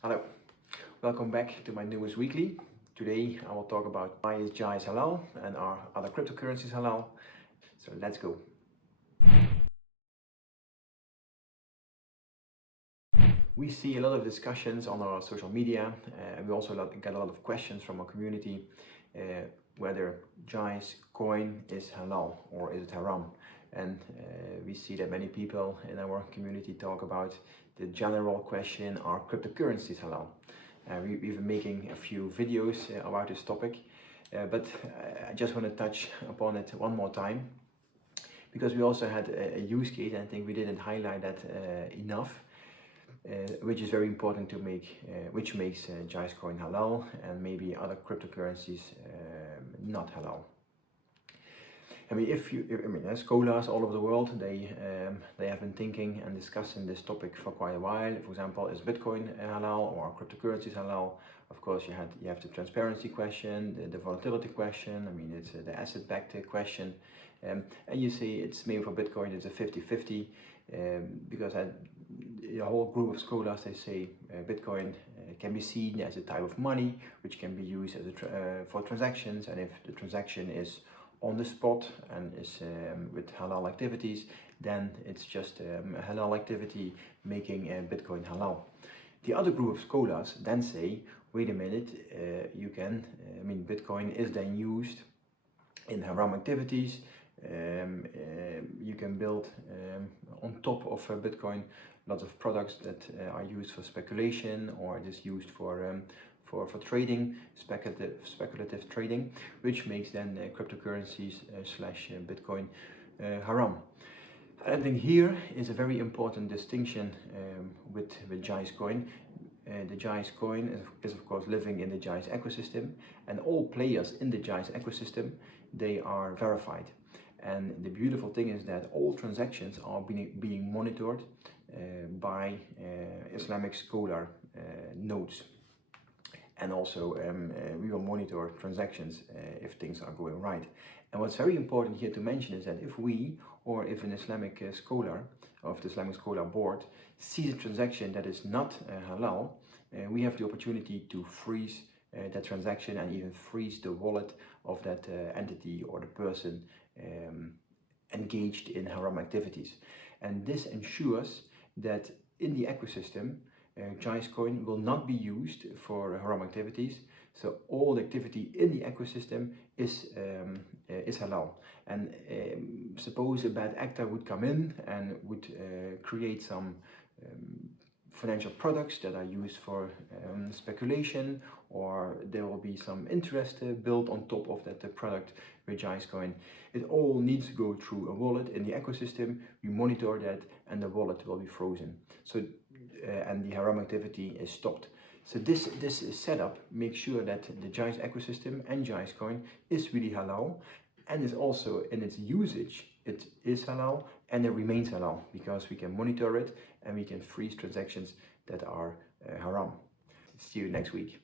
Hello, welcome back to my newest weekly. Today I will talk about why is Jaiz halal and are other cryptocurrencies halal. So let's go. We see a lot of discussions on our social media and we also get a lot of questions from our community whether Jaizcoin is halal or is it haram. And we see that many people in our community talk about the general question, are cryptocurrencies halal? We've been making a few videos about this topic, but I just want to touch upon it one more time, because we also had a use case, and I think we didn't highlight that enough, which is very important to make, which makes Jaizcoin halal and maybe other cryptocurrencies not halal. I mean, scholars all over the world, they have been thinking and discussing this topic for quite a while. For example, is Bitcoin halal or cryptocurrencies halal? Of course, you have the transparency question, the volatility question. I mean, it's the asset-backed question, and you see it's maybe for Bitcoin it's a 50-50, because a whole group of scholars, they say Bitcoin can be seen as a type of money which can be used as for transactions, and if the transaction is on the spot and is with halal activities, then it's just a halal activity making Bitcoin halal. The other group of scholars then say, wait a minute, I mean, Bitcoin is then used in haram activities. You can build on top of Bitcoin lots of products that are used for speculation, or it is used for trading, speculative trading, which makes then cryptocurrencies slash Bitcoin haram. And I think here is a very important distinction with Jaizcoin. The Jaizcoin is of course living in the Jaiz ecosystem, and all players in the Jaiz ecosystem, they are verified. And the beautiful thing is that all transactions are being monitored by Islamic scholar nodes. And also we will monitor transactions if things are going right. And what's very important here to mention is that if we, or if an Islamic scholar of the Islamic scholar board sees a transaction that is not halal, we have the opportunity to freeze that transaction and even freeze the wallet of that entity or the person engaged in haram activities. And this ensures that in the ecosystem, Jaizcoin will not be used for haram activities. So all the activity in the ecosystem is halal. And suppose a bad actor would come in and would create some financial products that are used for speculation, or there will be some interest built on top of that product with Jaizcoin. It all needs to go through a wallet in the ecosystem. We monitor that, and the wallet will be frozen. So and the haram activity is stopped. So this setup makes sure that the Jaiz ecosystem and Jaizcoin is really halal, and is also in its usage, it is halal and it remains halal, because we can monitor it and we can freeze transactions that are haram. See you next week.